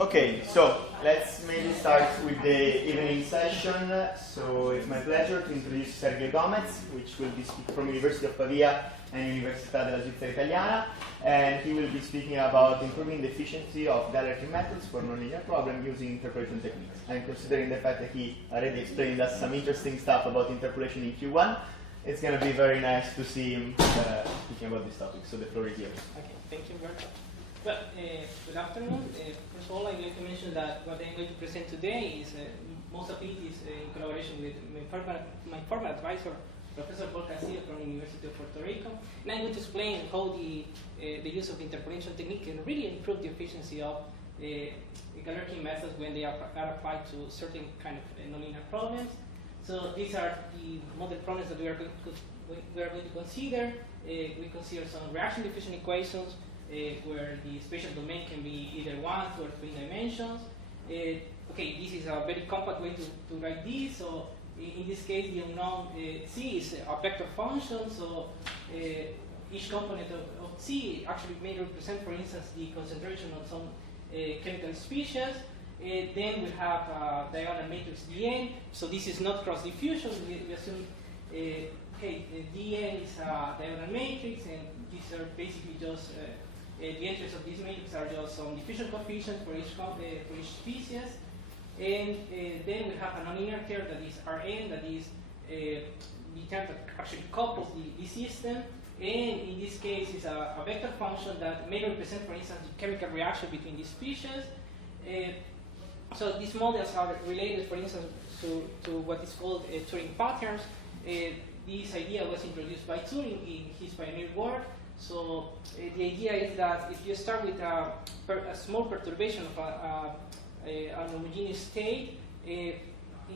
Okay, so let's maybe start with the evening session. So it's my pleasure to introduce Sergio Gomez, which will be speaking from University of Pavia and Università della Svizzera Italiana, and he will be speaking about improving the efficiency of Galerkin methods for nonlinear problems using interpolation techniques. And considering the fact that he already explained us some interesting stuff about interpolation in Q1, it's going to be very nice to see him speaking about this topic. So the floor is yours. Okay, thank you very much. Well, good afternoon. First of all, I'd like to mention that what I'm going to present today is most of it is in collaboration with my former advisor, Professor Paul Castillo from the University of Puerto Rico. And I'm going to explain how the use of interpolation technique can really improve the efficiency of Galerkin methods when they are applied to certain kind of nonlinear problems. So these are the model problems that we are going to consider. We consider some reaction-diffusion equations, where the spatial domain can be either 1, 2, or 3 dimensions. Okay, this is a very compact way to write this. So in this case, the unknown C is a vector function. So each component of C actually may represent, for instance, the concentration of some chemical species. Then we have a diagonal matrix Dn. So this is not cross diffusion. We assume Dn is a diagonal matrix, and these are basically just the entries of this matrix are just some diffusion coefficients for each species. And then we have a nonlinear term that is Rn, that is the term that actually couples the system. And in this case, it's a vector function that may represent, for instance, the chemical reaction between these species. So these models are related, for instance, to what is called Turing patterns. This idea was introduced by Turing in his pioneer work. So the idea is that if you start with a small perturbation of an homogeneous state in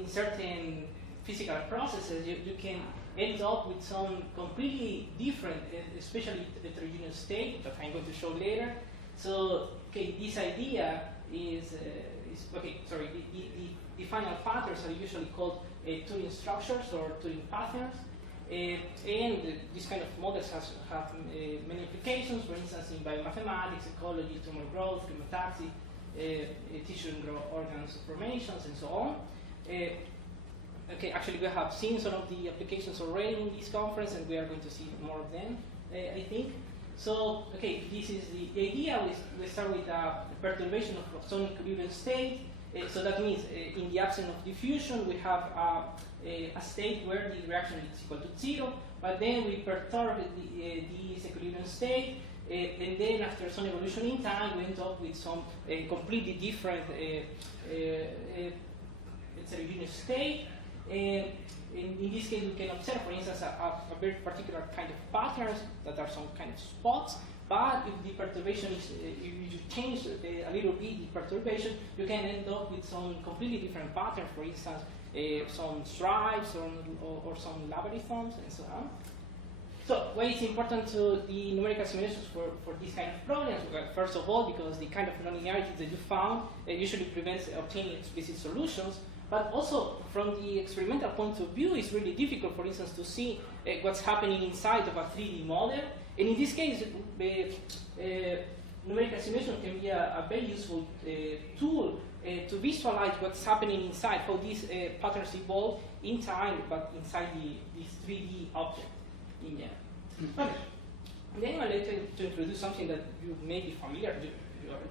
certain physical processes, you can end up with some completely different, especially heterogeneous state that I'm going to show later. So this idea is the final patterns are usually called Turing structures or Turing patterns. And these kind of models have many applications, for instance, in biomathematics, ecology, tumor growth, chemotaxis, tissue and organs formations, and so on. Actually, we have seen some of the applications already in this conference, and we are going to see more of them, I think. So, this is the idea. We start with a perturbation of some equilibrium state. So that means in the absence of diffusion, we have a state where the reaction is equal to 0, but then we perturb this equilibrium state, and then after some evolution in time, we end up with some completely different heterogeneous state. And in this case, we can observe, for instance, a very particular kind of patterns that are some kind of spots. But if the perturbation is, if you change a little bit the perturbation, you can end up with some completely different patterns. For instance, some stripes or some labyrinths and so on. So why it's important to the numerical simulations for these kind of problems? Well, first of all, because the kind of nonlinearities that you found usually prevents obtaining explicit solutions. But also, from the experimental point of view, it's really difficult, for instance, to see what's happening inside of a 3D model. And in this case, numerical simulation can be a very useful tool to visualize what's happening inside, how these patterns evolve in time, but inside this 3D object in there. Okay. Then I'd like to introduce something that you may be familiar,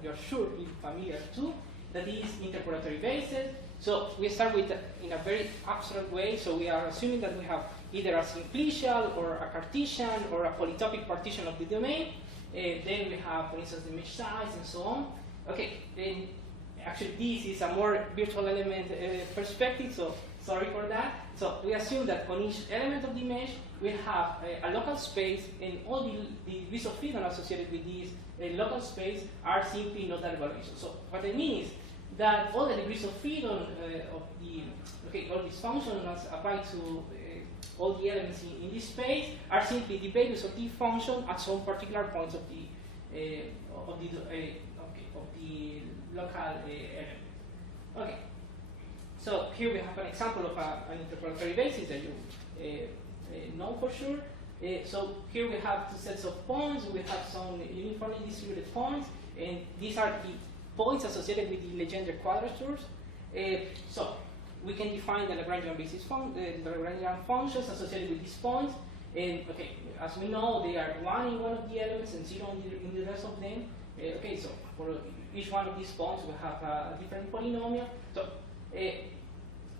you're sure be familiar to, that is interpolatory bases. So we start with, in a very abstract way, so we are assuming that we have either a simplicial or a Cartesian or a polytopic partition of the domain. Then we have, for instance, the mesh size and so on. Then actually this is a more virtual element perspective, so sorry for that. So we assume that on each element of the mesh, we have a local space, and all the degrees of freedom associated with this local space are simply nodal evaluations. So what I mean is that all the degrees of freedom of all these functions apply to all the elements in this space are simply the values of the function at some particular points of the local element. So here we have an example of an interpolatory basis that you know for sure. So here we have two sets of points. We have some uniformly distributed points, and these are points associated with the Legendre quadratures. So we can define the Lagrangian the Lagrangian functions associated with these points. And okay, as we know, they are 1 in one of the elements and 0 in the rest of them. Okay, so for each one of these points, we have a different polynomial. So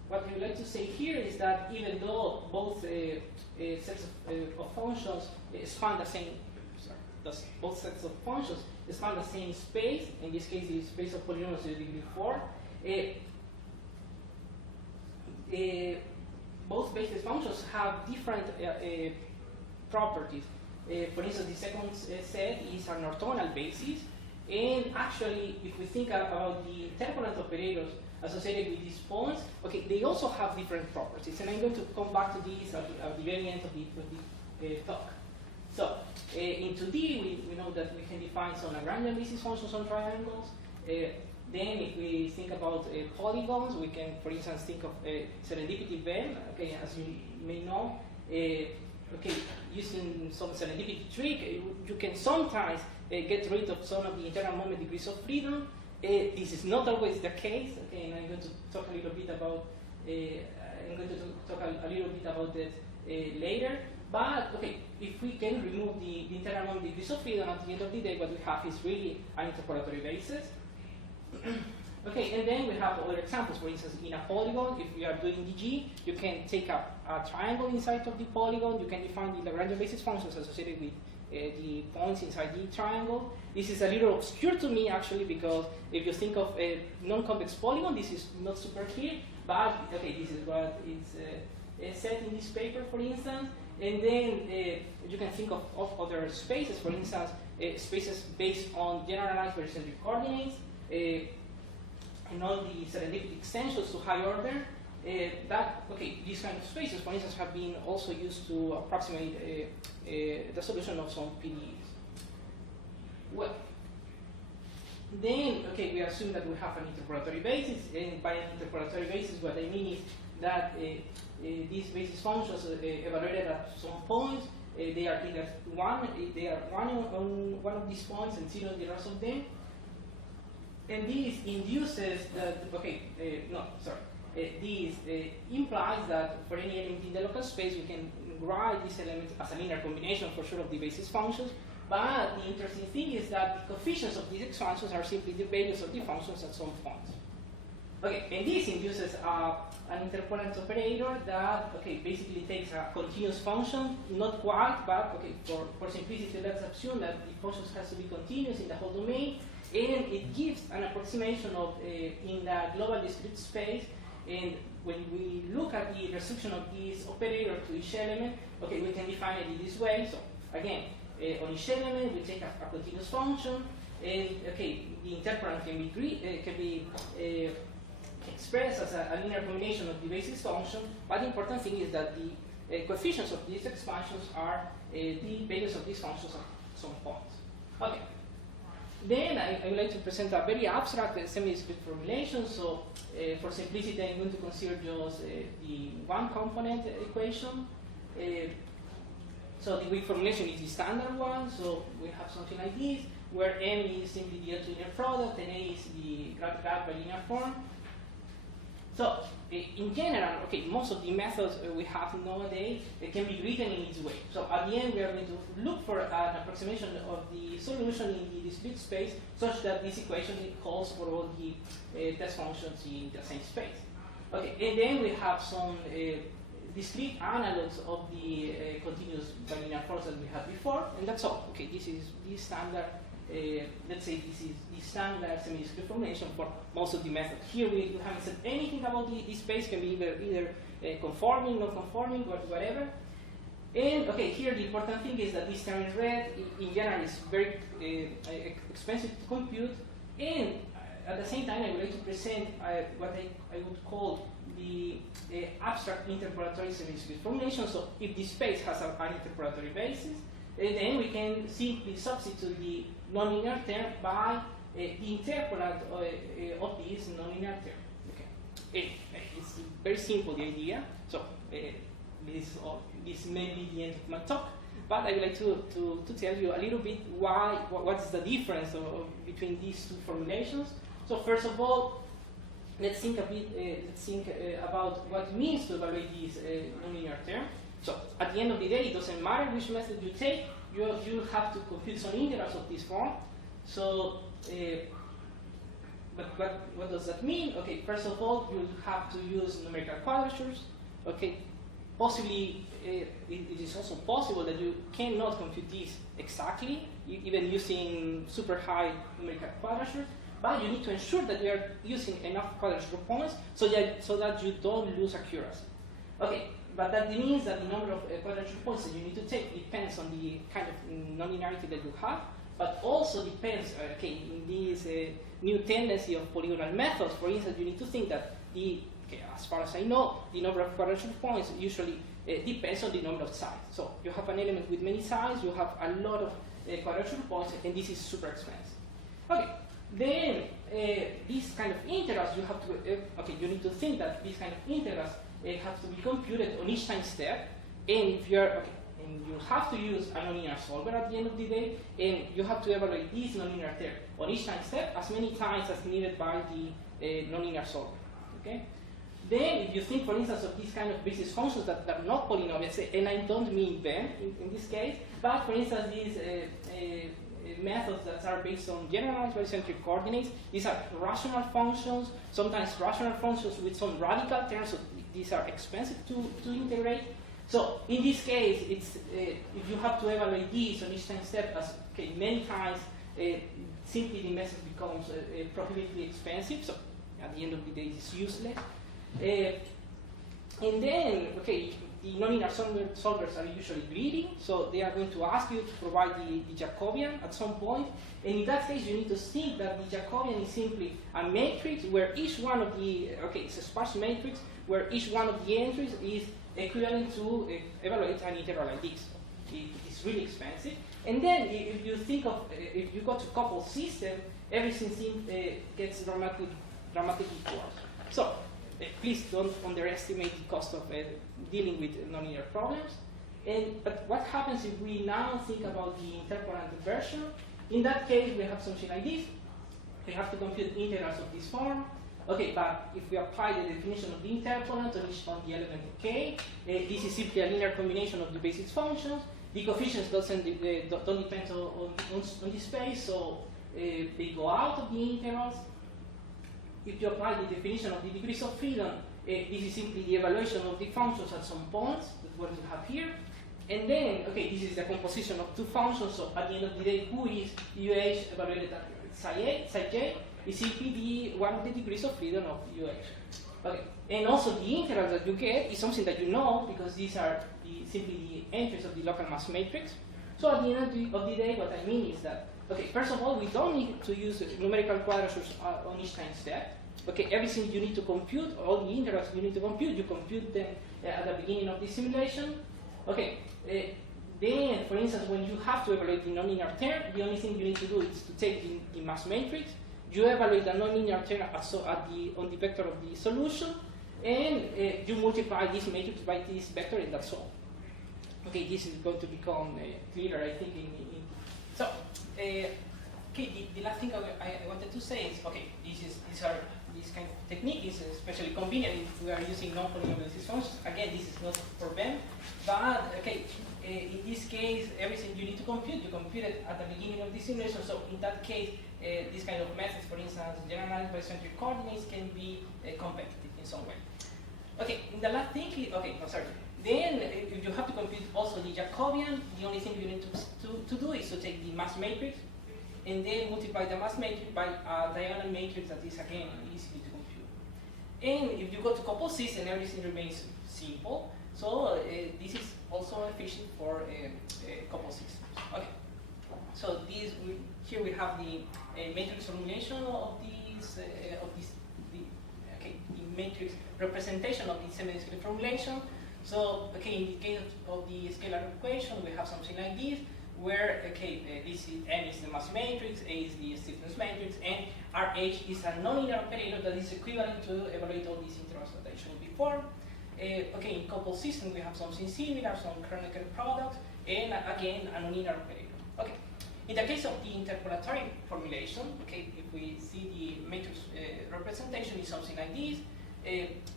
what we would like to say here is that even though both sets of functions span the same, both sets of functions span the same space, in this case the space of polynomials is degree 4, both basis functions have different properties. For instance, the second set is an orthogonal basis, and actually, if we think about the interpolant operators associated with these points, okay, they also have different properties, and I'm going to come back to these at the very end of the talk. So, in 2D, we know that we can define some Lagrangian basis functions on triangles. Then, if we think about polygons, we can, for instance, think of serendipity Venn. Okay, as you may know, okay, using some serendipity trick, you can sometimes get rid of some of the internal moment degrees of freedom. This is not always the case. Okay, and I'm going to talk a little bit about that later. But okay, if we can remove the internal moment degrees of freedom at the end of the day, what we have is really an interpolatory basis. Okay, and then we have other examples. For instance, in a polygon, if we are doing DG, you can take a triangle inside of the polygon. You can define the Lagrangian basis functions associated with the points inside the triangle. This is a little obscure to me, actually, because if you think of a non-convex polygon, this is not super clear. But okay, this is what is said in this paper, for instance. And then you can think of other spaces, for instance, spaces based on generalized barycentric coordinates. And all the serendipity extensions to high order, these kind of spaces, for instance, have been also used to approximate the solution of some PDEs. Well, then, okay, we assume that we have an interpolatory basis, and by an interpolatory basis, what I mean is that these basis functions evaluated at some points, they are either one on one of these points and 0 on the rest of them. And this induces that, this implies that for any element in the local space, we can write this element as a linear combination for sure of the basis functions. But the interesting thing is that the coefficients of these expansions are simply the values of the functions at some points. Okay, and this induces an interpolant operator that, basically takes a continuous function, not quite, but, for simplicity, let's assume that the function has to be continuous in the whole domain. And it gives an approximation of in the global discrete space. And when we look at the restriction of this operator to each element, we can define it in this way. So again, on each element, we take a continuous function, and the interpolant can be expressed as a linear combination of the basis function. But the important thing is that the coefficients of these expansions are the values of these functions at some points. Okay. Then I would like to present a very abstract semi-discrete formulation. So for simplicity, I'm going to consider just the one component equation. So the weak formulation is the standard one. So we have something like this, where M is simply the linear product and A is the graph bilinear form. So in general, most of the methods we have nowadays can be written in this way. So at the end, we are going to look for an approximation of the solution in the discrete space such that this equation calls for all the test functions in the same space. Okay, and then we have some discrete analogs of the continuous bilinear forms that we had before, and that's all. Okay, this is the standard. Let's say this is the standard semi-discrete formulation for most of the methods. Here we haven't said anything about the space. Can be either conforming, not conforming, whatever. And here the important thing is that this term in red, in general, is very expensive to compute. And at the same time, I would like to present what I would call the abstract interpolatory semi-discrete formulation. So if the space has an interpolatory basis, then we can simply substitute the nonlinear term by the interpolant of this nonlinear term. It's very simple, the idea. So this may be the end of my talk. but I would like to tell you a little bit what is the difference between these two formulations. So first of all, let's think a bit. About what it means to evaluate this nonlinear term. So at the end of the day, it doesn't matter which method you take. You have to compute some integrals of this form. So, but what does that mean? Okay, first of all, you have to use numerical quadratures. Okay, possibly it is also possible that you cannot compute this exactly, even using super high numerical quadrature. But you need to ensure that you are using enough quadrature points so that you don't lose accuracy. Okay, but that means that the number of quadrature points that you need to take depends on the kind of nonlinearity that you have, but also depends, okay, in this new tendency of polygonal methods. For instance, you need to think that as far as I know, the number of quadrature points usually depends on the number of sides. So you have an element with many sides, you have a lot of quadrature points, and this is super expensive. Okay. Then these kind of integrals, you have to you need to think that these kind of integrals have to be computed on each time step, and if you're and you have to use a nonlinear solver at the end of the day, and you have to evaluate this nonlinear term on each time step as many times as needed by the nonlinear solver. Okay. Then, if you think, for instance, of these kind of basis functions that are not polynomials, and I don't mean them in this case, but for instance, these methods that are based on generalized barycentric coordinates. These are rational functions, sometimes rational functions with some radical terms, so these are expensive to integrate. So in this case, it's if you have to evaluate these on each time step as many times, simply the method becomes prohibitively expensive, so at the end of the day it's useless. And then, the nonlinear solvers are usually greedy, so they are going to ask you to provide the Jacobian at some point. And in that case, you need to think that the Jacobian is simply a matrix where each one of the, it's a sparse matrix where each one of the entries is equivalent to evaluate an integral like this. It's really expensive. And then if you think of, if you go to coupled system, everything gets dramatically worse. So please don't underestimate the cost of dealing with nonlinear problems. But what happens if we now think about the interpolant version? In that case, we have something like this. We have to compute integrals of this form. Okay, but if we apply the definition of the interpolant on the element k, this is simply a linear combination of the basis functions. The coefficients don't depend on the space, so they go out of the integrals. If you apply the definition of the degrees of freedom, this is simply the evaluation of the functions at some points, that's what you have here. And then, this is the composition of two functions, so at the end of the day, who is UH evaluated at psi j is simply one of the degrees of freedom of UH. Okay, and also the integral that you get is something that you know, because these are simply the entries of the local mass matrix. So at the end of the day, what I mean is that, first of all, we don't need to use numerical quadratures on each time step. Everything you need to compute, all the integrals you need to compute, you compute them at the beginning of the simulation. Then, for instance, when you have to evaluate the nonlinear term, the only thing you need to do is to take the mass matrix, you evaluate the nonlinear term on the vector of the solution, and you multiply this matrix by this vector, and that's all. This is going to become clearer, I think. So, the last thing I wanted to say is, this kind of technique is especially convenient if we are using non-polynomial basis functions. Again, this is not for them, but in this case, everything you need to compute, you compute it at the beginning of the simulation. So in that case, this kind of methods, for instance, generalized barycentric coordinates, can be competitive in some way. In the last thing, Then, if you have to compute also the Jacobian, the only thing you need to do is to take the mass matrix and then multiply the mass matrix by a diagonal matrix that is, again, easy to compute. And if you go to coupled system, everything remains simple. So this is also efficient for coupled systems. So here we have the matrix formulation of the matrix representation of the semi-discrete formulation. So, in the case of the scalar equation, we have something like this, where, this is M is the mass matrix, A is the stiffness matrix, and RH is a nonlinear operator that is equivalent to evaluate all these integrals that I showed before. In coupled system, we have something similar, some Kronecker product, and again, a nonlinear operator. Okay. In the case of the interpolatory formulation, okay, if we see the matrix representation is something like this.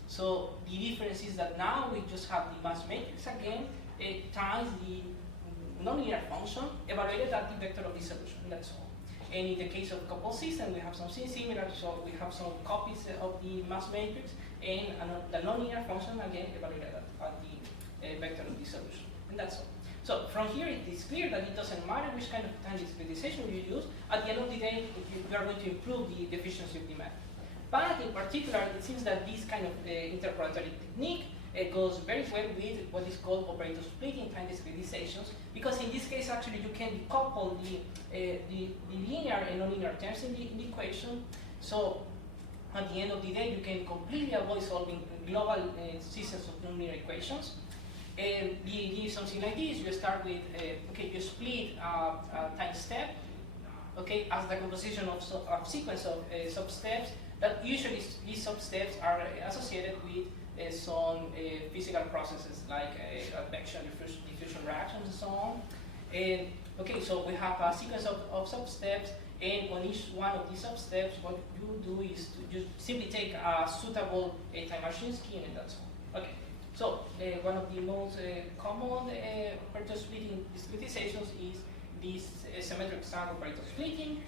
So the difference is that now we just have the mass matrix again times the nonlinear function evaluated at the vector of the solution, and that's all. And in the case of coupled system, we have something similar. So we have some copies of the mass matrix and the nonlinear function again evaluated at the vector of the solution, and that's all. So from here, it is clear that it doesn't matter which kind of time discretization you use. At the end of the day, we are going to improve the efficiency of the method. But in particular, it seems that this kind of interpolatory technique goes very well with what is called operator splitting time discretizations, because in this case, actually, you can decouple the linear and nonlinear terms in the equation. So at the end of the day, you can completely avoid solving global systems of nonlinear equations. And the idea is something like this. You start with, okay, you split a time step, okay, as the composition of sequence of sub-steps, that usually these sub-steps are associated with some physical processes like advection, diffusion reactions, and so on. And okay, so we have a sequence of sub-steps, and on each one of these sub-steps, what you do is to just simply take a suitable time machine scheme, and that's all. Okay. So one of the most common operator splitting discretizations is this symmetric sum operator splitting.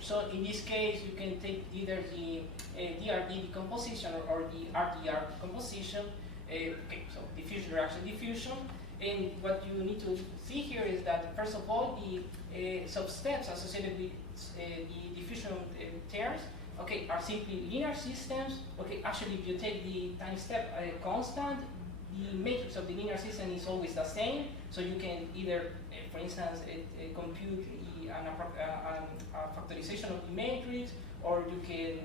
So in this case, you can take either the DRD decomposition or the RDR decomposition. Okay, so diffusion, reaction, diffusion. And what you need to see here is that, first of all, the sub-steps associated with the diffusion terms, okay, are simply linear systems. Okay, actually, if you take the time step constant, the matrix of the linear system is always the same. So you can either, for instance, compute a factorization of the matrix, or you can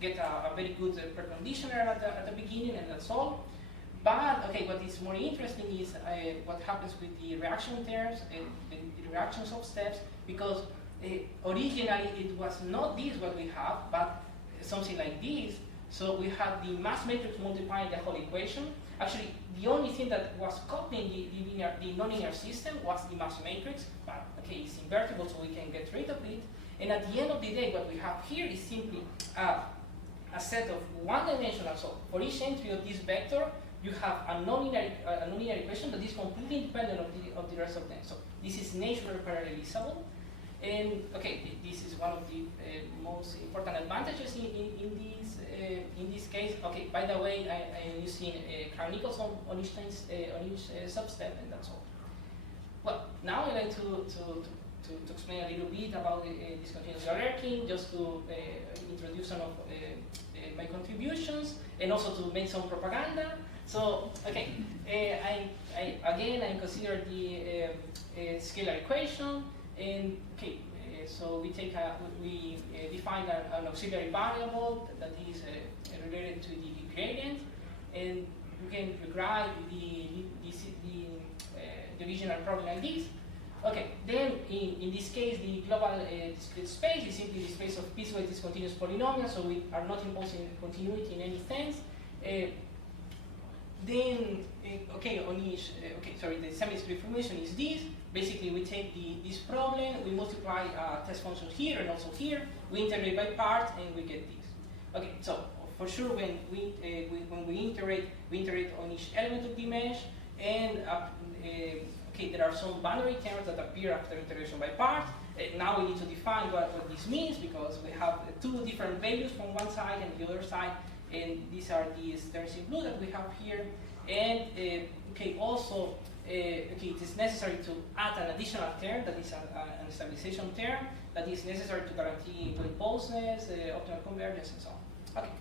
get a very good preconditioner at the beginning, and that's all. But okay, what is more interesting is what happens with the reaction terms and the reaction sub-steps, because originally it was not this what we have, but something like this. So we have the mass matrix multiplying the whole equation. Actually, the only thing that was copying the nonlinear system was the mass matrix, but okay, it's invertible, so we can get rid of it. And at the end of the day, what we have here is simply a set of one-dimensional. So for each entry of this vector, you have a nonlinear equation that is completely independent of the rest of them. So this is naturally parallelizable. And okay, this is one of the most important advantages in this case. Okay, by the way, I am using Kroneckers on each sub-step, and that's all. Well, now I'd like to explain a little bit about discontinuous Galerkin, just to introduce some of my contributions, and also to make some propaganda. So, okay, I consider the scalar equation. And okay, so we define an auxiliary variable that is related to the gradient, and you can rewrite the original problem like this. Okay, then in this case, the global discrete space is simply the space of piecewise discontinuous polynomials, so we are not imposing continuity in any sense. Then, okay, the semi-discrete formulation is this. Basically, we take this problem, we multiply test functions here and also here, we integrate by parts, and we get this. Okay, so for sure, when we iterate on each element of the mesh, and okay, there are some boundary terms that appear after integration by parts. Now we need to define what this means, because we have two different values from one side and the other side, and these are these terms in blue that we have here. And okay, also, okay, it is necessary to add an additional term that is an stabilization term that is necessary to guarantee closeness, optimal convergence, and so on. Okay.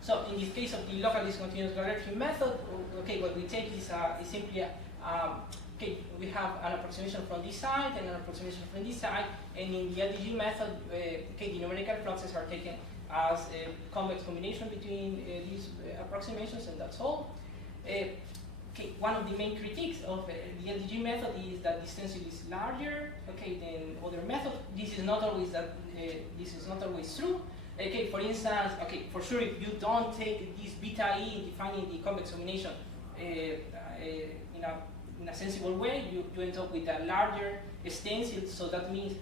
So in this case of the local discontinuous Galerkin method, okay, what we take is simply okay, we have an approximation from this side and an approximation from this side, and in the LDG method, okay, the numerical fluxes are taken as a convex combination between these approximations, and that's all. Okay, one of the main critiques of the LDG method is that the stencil is larger, okay, than other methods. This is not always true. Okay, for instance, okay, for sure, if you don't take this beta e in defining the convex combination, in a sensible way, you end up with a larger stencil, so that means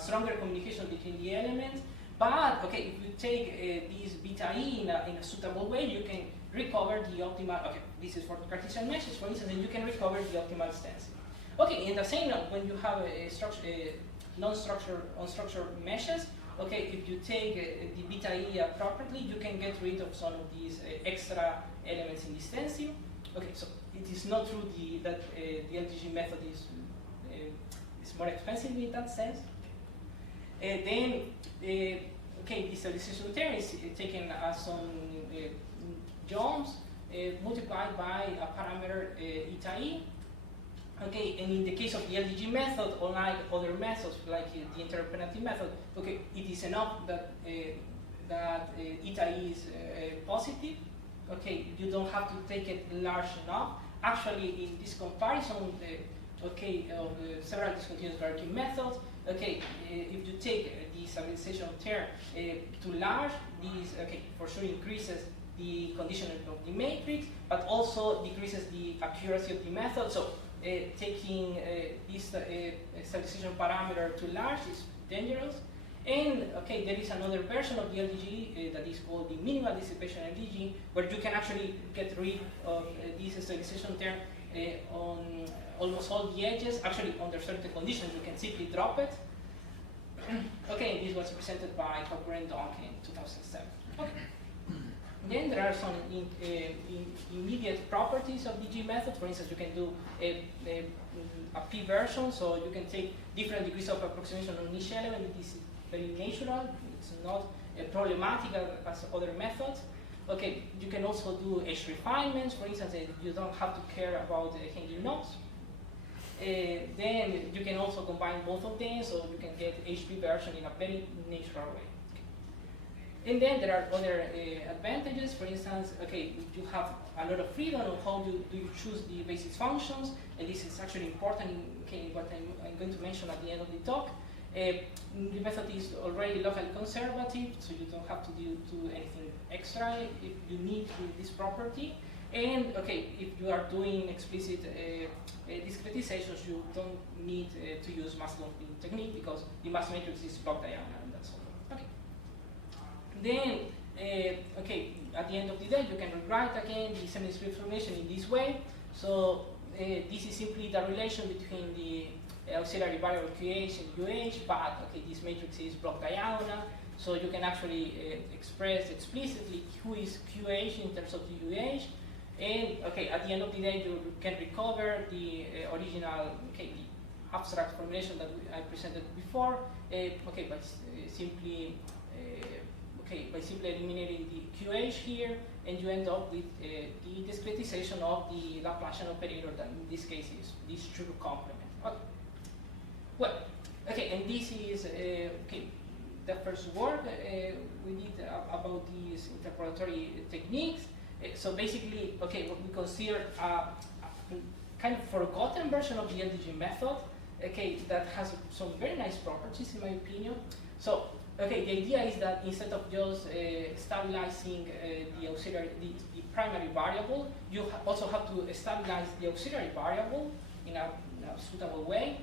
stronger communication between the elements. But okay, if you take this beta E in a suitable way, you can recover the optimal. Okay, this is for Cartesian meshes, for instance, and you can recover the optimal stencil. Okay, in the same note, when you have a non-structured, unstructured meshes, okay, if you take the beta E appropriately, you can get rid of some of these extra elements in the stencil. Okay, so it is not true that the LGG method is more expensive in that sense. Then, okay, the stabilization term is taken as some jumps multiplied by a parameter eta E. Okay, and in the case of the LGG method, unlike other methods like the interpolatory method, okay, it is enough that that eta E is positive. Okay, you don't have to take it large enough. Actually, in this comparison, okay, of several discontinuous Galerkin methods, okay, if you take the stabilization term too large, this okay for sure increases the condition of the matrix, but also decreases the accuracy of the method. So taking this stabilization parameter too large is dangerous. And okay, there is another version of the LGG that is called the minimal dissipation LGG, where you can actually get rid of this stabilization term on almost all the edges. Actually, under certain conditions, you can simply drop it. Okay, this was presented by Cocker and Donkey in 2007. Okay. Then there are some immediate properties of the G method. For instance, you can do a P version, so you can take different degrees of approximation on each element. It is very natural. It's not problematic as other methods. Okay, you can also do edge refinements. For instance, you don't have to care about hanging knots. Then you can also combine both of them, so you can get HP version in a very natural way. And then there are other advantages. For instance, okay, you have a lot of freedom on how do you choose the basis functions, and this is actually important in okay, what I'm going to mention at the end of the talk. The method is already locally conservative, so you don't have to do anything extra if you need this property. And okay, if you are doing explicit discretizations, you don't need to use mass lumping technique because the mass matrix is block diagonal, and that's all. Okay. Then, okay, at the end of the day, you can rewrite again the semi-discrete formulation in this way. So this is simply the relation between the auxiliary variable QH and UH, but okay, this matrix is block diagonal, so you can actually express explicitly Q is QH in terms of the UH, and okay, at the end of the day, you can recover the original, okay, the abstract formulation that I presented before, okay, by simply eliminating the QH here, and you end up with the discretization of the Laplacian operator that in this case is this true complement. Okay. Well, okay, and this is okay, the first work we did about these interpolatory techniques. So basically, okay, what we consider a kind of forgotten version of the LDG method, okay, that has some very nice properties in my opinion. So, okay, the idea is that instead of just stabilizing the auxiliary, the primary variable, you also have to stabilize the auxiliary variable in a suitable way.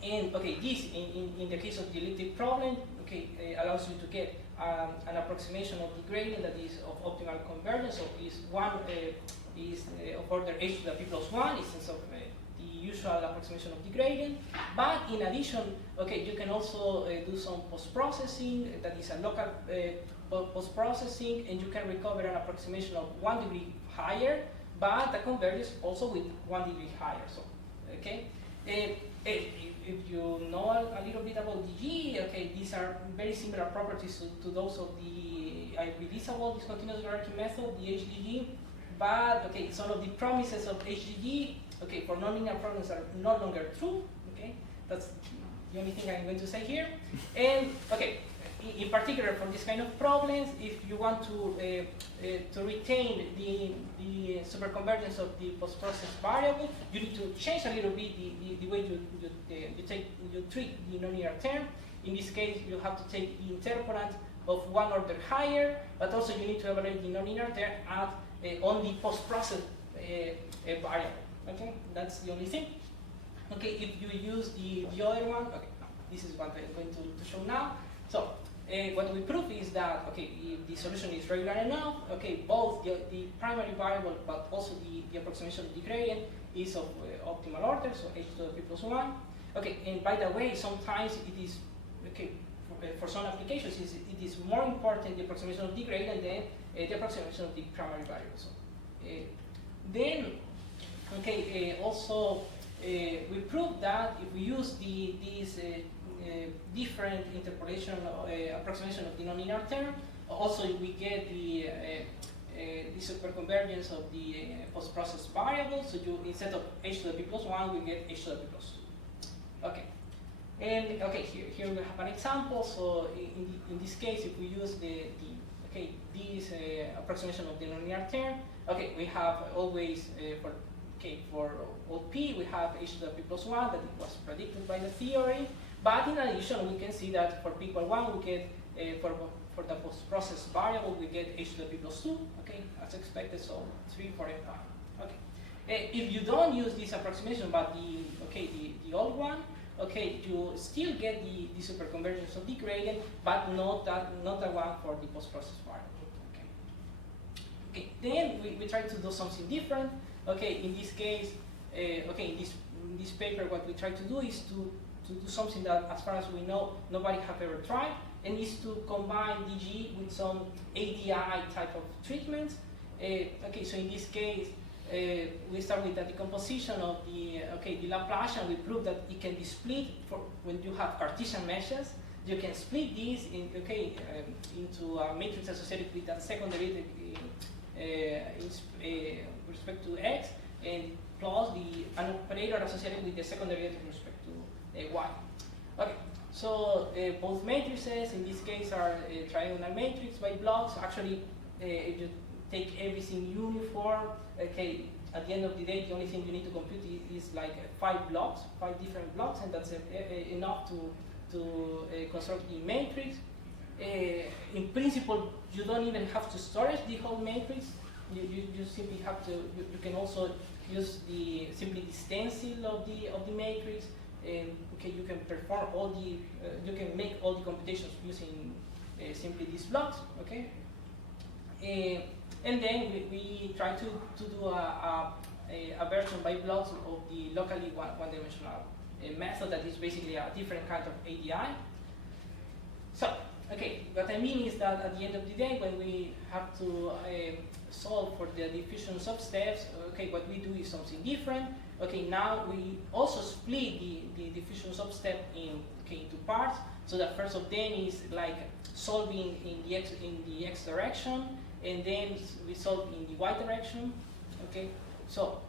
And okay, this in the case of the elliptic problem, okay, allows you to get an approximation of the gradient that is of optimal convergence. So is one is of order h to the p plus 1 instead of the usual approximation of the gradient. But in addition, okay, you can also do some post-processing that is a local post-processing, and you can recover an approximation of 1 degree higher, but that converges also with 1 degree higher. So, okay. If you know a little bit about the G, okay, these are very similar properties to those of the irreducible discontinuous Galerkin method, the HGG. But okay, some of the promises of HGG, okay, for nonlinear problems are no longer true. Okay, that's the only thing I'm going to say here. And okay, in particular for this kind of problems, if you want to retain the superconvergence of the post-process variable, you need to change a little bit the way you treat the nonlinear term. In this case, you have to take the interpolant of 1 order higher, but also you need to evaluate the nonlinear term at on the post-process variable. Okay, that's the only thing. Okay, if you use the other one, okay, this is what I'm going to show now. So what we prove is that, okay, if the solution is regular enough, okay, both the primary variable but also the approximation of the gradient is of optimal order, so h to the p plus 1. Okay, and by the way, sometimes it is, okay, for some applications, it is more important the approximation of the gradient than the approximation of the primary variable. So, then, okay, also we proved that if we use these different interpolation approximation of the nonlinear term, also we get the superconvergence of the post-process variable. So you, instead of h to the p plus 1, we get h to the p plus 2. Okay. And okay, here we have an example. So in this case, if we use this approximation of the nonlinear term, okay, we have always for all p, we have h to the p plus 1 that it was predicted by the theory. But in addition, we can see that for p equal 1, we get for the post-process variable, we get h to the p plus 2. Okay, as expected. So 3, 4, and 5. Okay. If you don't use this approximation, but the old one, okay, you still get the superconvergence of the gradient, but not the one for the post-process variable. Okay. Okay. Then we try to do something different. Okay. In this case, in this paper, what we try to do is to do something that, as far as we know, nobody have ever tried, and is to combine DG with some ADI type of treatment. Okay. So in this case, we start with the decomposition of the Laplacian. We prove that it can be split for when you have Cartesian meshes. You can split these into a matrix associated with that second derivative with respect to x, and plus an operator associated with the second derivative with respect to y. Okay, so both matrices in this case are trigonal matrix by blocks. Actually, if you take everything uniform, okay, at the end of the day, the only thing you need to compute is like 5 different blocks, and that's enough to construct the matrix. In principle, you don't even have to store the whole matrix. You simply have to. You can also use simply the stencil of the matrix, and okay, you can perform all the. You can make all the computations using simply these blocks. Okay. And then we try to do a version by blocks of the locally one-dimensional method that is basically a different kind of ADI. So, okay, what I mean is that at the end of the day, when we have to solve for the diffusion sub-steps, okay, what we do is something different. Okay, now we also split the diffusion sub-step into parts. So the first of them is like solving in the x direction, and then we solve in the y direction. Okay, so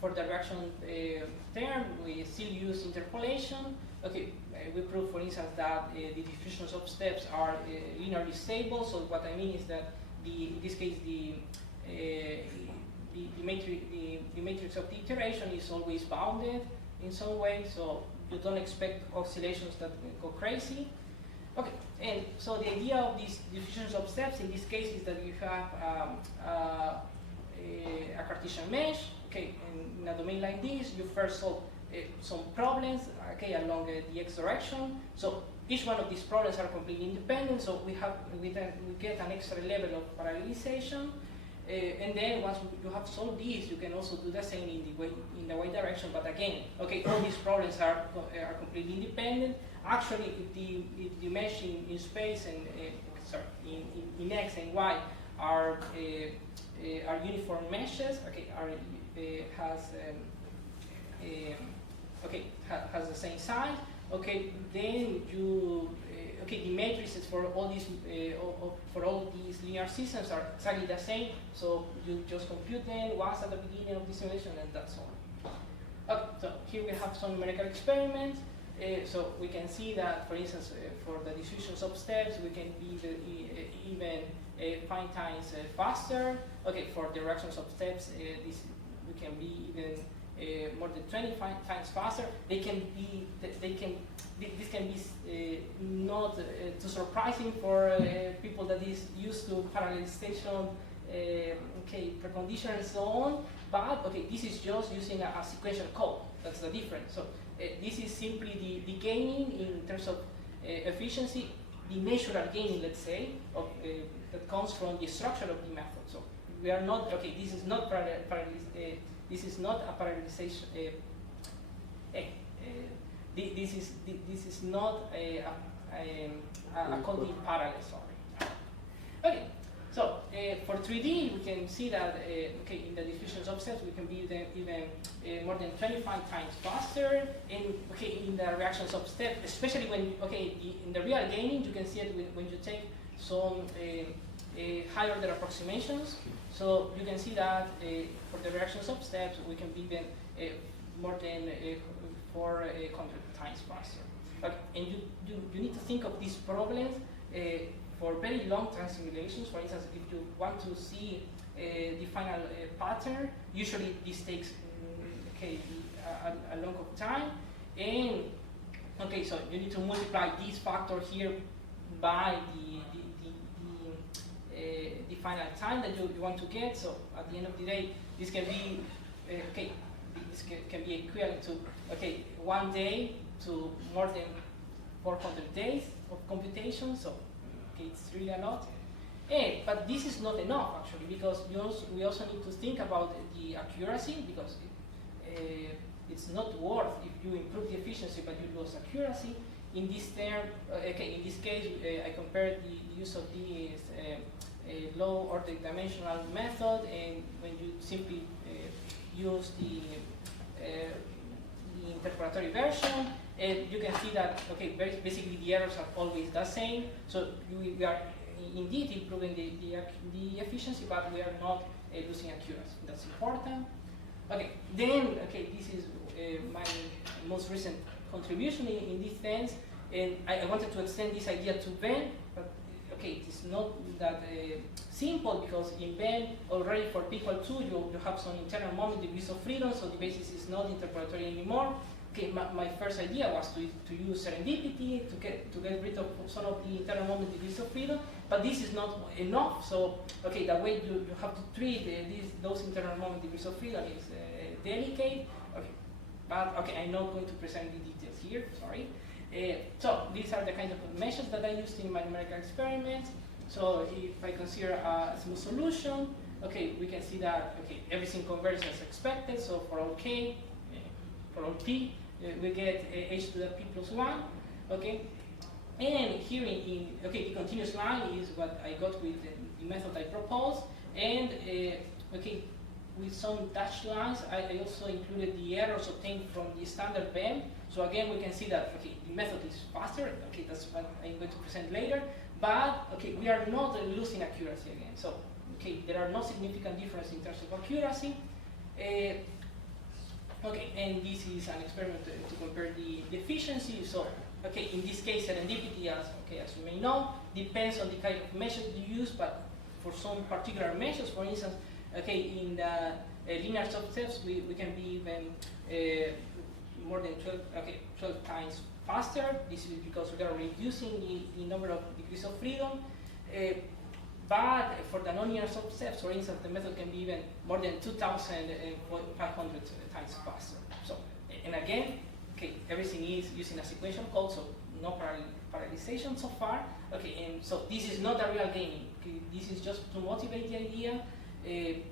for the reaction term, we still use interpolation. Okay, we prove, for instance, that the diffusion sub-steps are linearly stable. So what I mean is that in this case the matrix of the iteration is always bounded in some way. So you don't expect oscillations that go crazy. Okay, and so the idea of these diffusion sub-steps in this case is that you have a Cartesian mesh. Okay, and in a domain like this, you first solve some problems, okay, along the x direction. So each one of these problems are completely independent. So we get an extra level of parallelization, and then once you have solved these, you can also do the same in the y direction. But again, okay, all these problems are completely independent. Actually, if the mesh in space and in x and y are uniform meshes, okay, has the same size, okay, then the matrices for all these linear systems are exactly the same. So you just compute them once at the beginning of the simulation, and that's all. Okay, so here we have some numerical experiments. So we can see that, for instance, for the diffusion sub-steps, we can be even 5 times faster. Okay, for the reaction sub-steps, we can be even more than 25 times faster. This can be not too surprising for people that is used to parallelization, precondition and so on. but okay, this is just using a sequential code. That's the difference. So this is simply the gaining in terms of efficiency, the natural gaining, let's say, of, that comes from the structure of the method. So we are not, okay, this is not this is not a parallelization. This is not a code in parallel. Sorry. Okay. So for 3D, we can see that okay, in the diffusion subsets, we can be even more than 25 times faster. And okay, in the reaction subset, especially when okay, in the real gaining, you can see it when you take some high order approximations. So you can see that for the reaction subsets, we can be even more than 400 times faster. Okay, and you need to think of these problems. For very long-term simulations, for instance, if you want to see the final pattern, usually this takes okay, a long of time. And okay, so you need to multiply this factor here by the final time that you want to get. So at the end of the day, this can be okay. This can be equivalent to okay, 1 day to more than 400 days of computation. So okay, it's really a lot. But this is not enough actually, because we also need to think about the accuracy, because it's not worth if you improve the efficiency but you lose accuracy. In this term, okay, in this case, I compared the use of this low order dimensional method, and when you simply use the interpolatory version, you can see that okay, basically the errors are always the same. So we are indeed improving the efficiency, but we are not losing accuracy. That's important. Okay, then okay, this is my most recent contribution in this sense, and I wanted to extend this idea to Ben, but okay, it is not that simple, because in Ben already for people 2 you have some internal moment degrees of freedom, so the basis is not interpolatory anymore. Okay, my first idea was to use serendipity to get rid of some of the internal moment degrees of freedom, but this is not enough. So okay, the way you have to treat those internal moment degrees of freedom is delicate. Okay, but okay, I'm not going to present the details here. Sorry. So these are the kind of measures that I used in my numerical experiments. So if I consider a smooth solution, okay, we can see that okay, everything converges as expected. So for all k, for all p, we get h to the p plus 1, okay? And here in okay, the continuous line is what I got with the method I proposed, and okay, with some dashed lines, I also included the errors obtained from the standard BEM. So again, we can see that okay, the method is faster. Okay, that's what I'm going to present later. But okay, we are not losing accuracy again. So okay, there are no significant difference in terms of accuracy. Okay, and this is an experiment to compare the efficiency. So, okay, in this case, serendipity, as you may know, depends on the kind of measures you use, but for some particular measures, for instance, okay, in the linear subsets, we can be even more than 12 times faster. This is because we are reducing the number of degrees of freedom. But for the nonlinear subsets, for instance, the method can be even more than 2,500 times faster. So, and again, okay, everything is using a sequential code, so no parallelization so far. Okay, and so this is not a real gaining. Okay, this is just to motivate the idea. And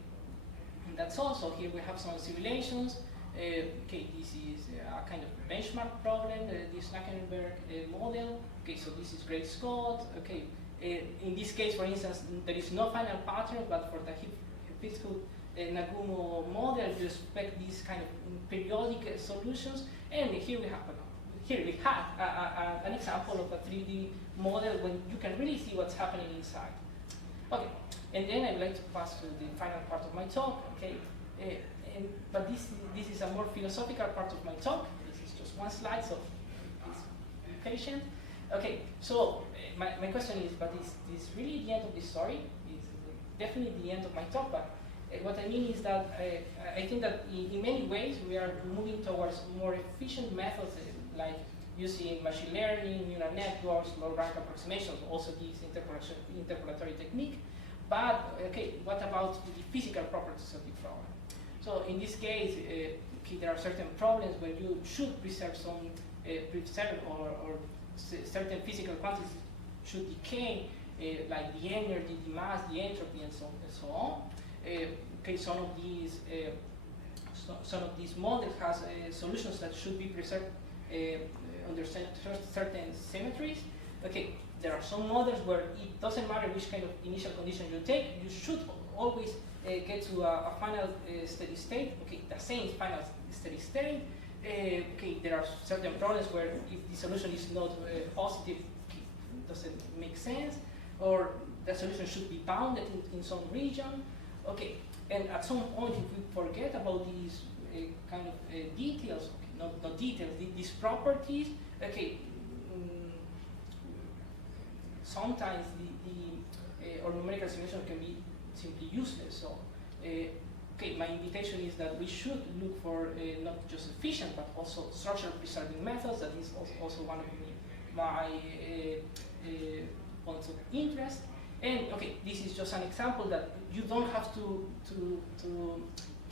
that's all. So here we have some simulations. Okay, this is a kind of benchmark problem, the Snackenberg model. Okay, so this is Great Scott. Okay. In this case, for instance, there is no final pattern, but for the Nagumo model, you expect these kind of periodic solutions. And here we have an example of a 3D model when you can really see what's happening inside. Okay, and then I'd like to pass to the final part of my talk. Okay, but this is a more philosophical part of my talk. This is just one slide, so please be patient. Okay, so my question is, but is this really the end of the story? It's definitely the end of my talk, but what I mean is that I think that in many ways we are moving towards more efficient methods like using machine learning, neural networks, low rank approximations, also this interpolatory technique. But okay, what about the physical properties of the problem? So in this case, there are certain problems when you should preserve some or certain physical quantities should decay, like the energy, the mass, the entropy, and so on. Okay, some of these models has solutions that should be preserved under certain symmetries. Okay, there are some models where it doesn't matter which kind of initial condition you take, you should always get to a final steady state. Okay, the same final steady state. Okay, there are certain problems where if the solution is not positive, okay, it doesn't make sense, or the solution should be bounded in some region. Okay, and at some point, if we forget about these kind of details, okay, not details, these properties, okay, sometimes our numerical simulation can be simply useless. So, okay, my invitation is that we should look for not just efficient, but also structure preserving methods. That is also one of my points of interest. And okay, this is just an example that you don't have to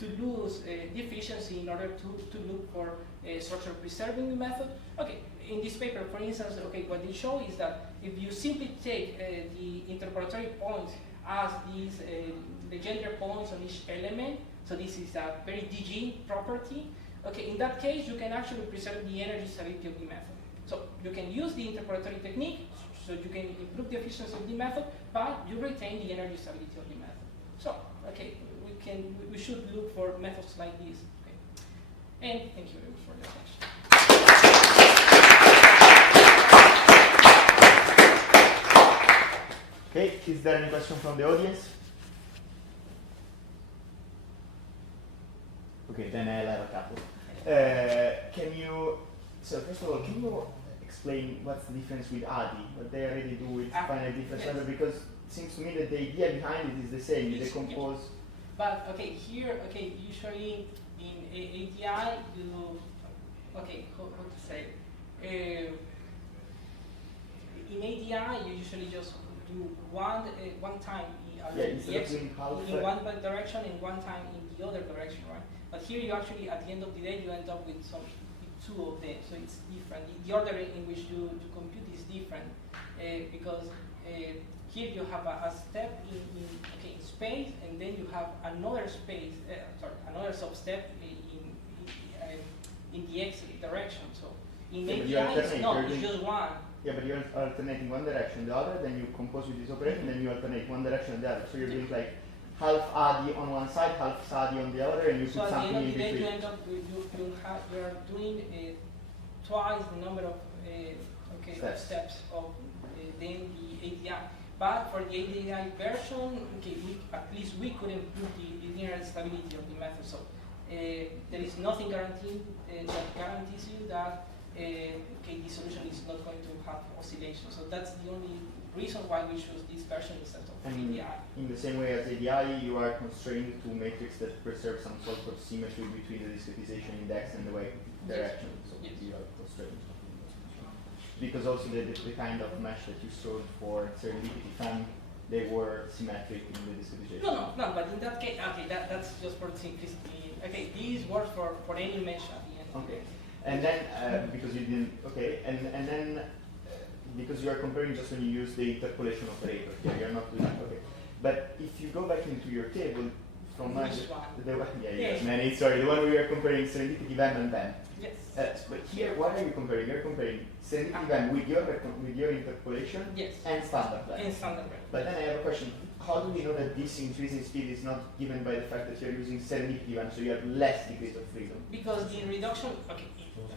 lose the efficiency in order to look for a structure preserving method. Okay, in this paper, for instance, okay, what they show is that if you simply take the interpolatory points as these legendary points on each element, so this is a very DG property, okay, in that case, you can actually preserve the energy stability of the method. So you can use the interpolatory technique, so you can improve the efficiency of the method, but you retain the energy stability of the method. So, okay, we should look for methods like this. Okay. And thank you very much for the attention. Okay, is there any question from the audience? Okay, then I'll have a couple. So first of all, can you explain what's the difference with ADI, what they already do with finite difference method? Because it seems to me that the idea behind it is the same, you decompose. But okay, here, okay, usually in ADI, you, okay, how to say, in ADI, you usually just do one time in one direction and one time in the other direction, right? But here you actually, at the end of the day, you end up with two of them, so it's different. The order in which you compute is different because here you have a step in space, and then you have another space, another sub-step in the x direction. So in ADI, it's just one. Yeah, but you're alternating one direction, the other, then you compose with this operation, then you alternate one direction and the other. So you're doing like half ADI on one side, half ADI on the other, and you put something in between. So at the end of the day, you end up you are doing twice the number of steps of then the ADI. But for the ADI version, okay, at least we could improve the linear stability of the method. So there is nothing guaranteed that guarantees you that the solution is not going to have oscillation. So that's the only reason why we choose this version instead of ADI. In the same way as ADI, you are constrained to matrix that preserve some sort of symmetry between the discretization index and the way direction. So you are constrained. Because also the kind of mesh that you showed for serendipity fun, they were symmetric in the discretization. No, but in that case, okay, that's just for simplicity. Okay, these work for any mesh at the end. Okay. And then, because you didn't, okay, and then, because you are comparing just when you use the interpolation operator here, you're not doing, okay. But if you go back into your table, from the one where we are comparing serendipity van and van. Yes. But here, what are you comparing? You're comparing serendipity van with your interpolation and standard van. And standard van. But then I have a question. How do we know that this increase in speed is not given by the fact that you're using serendipity van, so you have less degrees of freedom? Because the reduction, okay,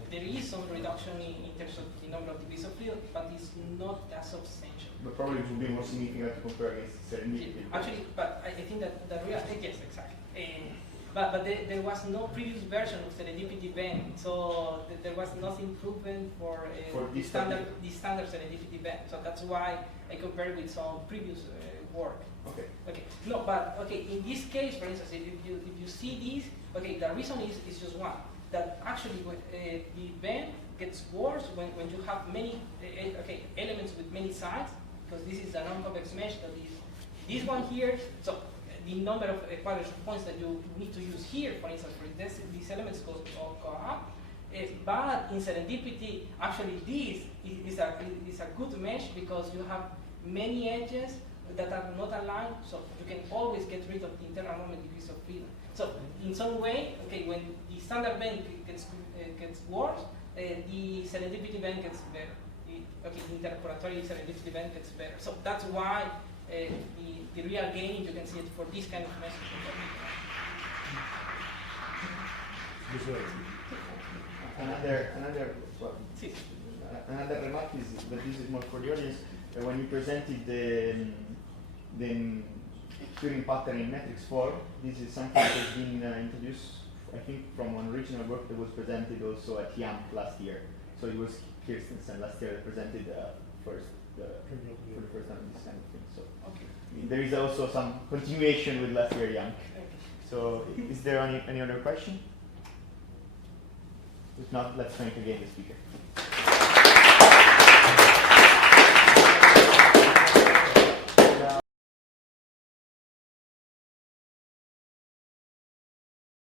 there is some reduction in terms of the number of degrees of freedom, but it's not that substantial. But probably it would be more significant to compare against serendipity. Actually, but I think that the real, yes, exactly. But there was no previous version of serendipity van, so there was nothing proven for the standard serendipity van. So that's why I compared with some previous work. Okay. No, but okay. In this case, for instance, if you see these, okay, the reason is just one. That actually the van gets worse when you have many elements with many sides, because this is a non-convex mesh. That is this one here. So the number of quadrature points that you need to use here, for instance, for these elements go up. But in serendipity, actually this is a good mesh because you have many edges that are not aligned, so you can always get rid of the internal moment degrees of freedom. So in some way, okay, when the standard band gets worse, the serendipity band gets better. The interpolatory serendipity band gets better. So that's why the real gain, you can see it for this kind of message. Another remark is that this is more for the audience. When you presented the Turing pattern in matrix form, this is something that has been introduced, I think, from an original work that was presented also at YAMC last year. So it was Kirstensen last year that presented for the first time this kind of thing. So there is also some continuation with last year YAMC. So is there any other question? If not, let's thank again the speaker.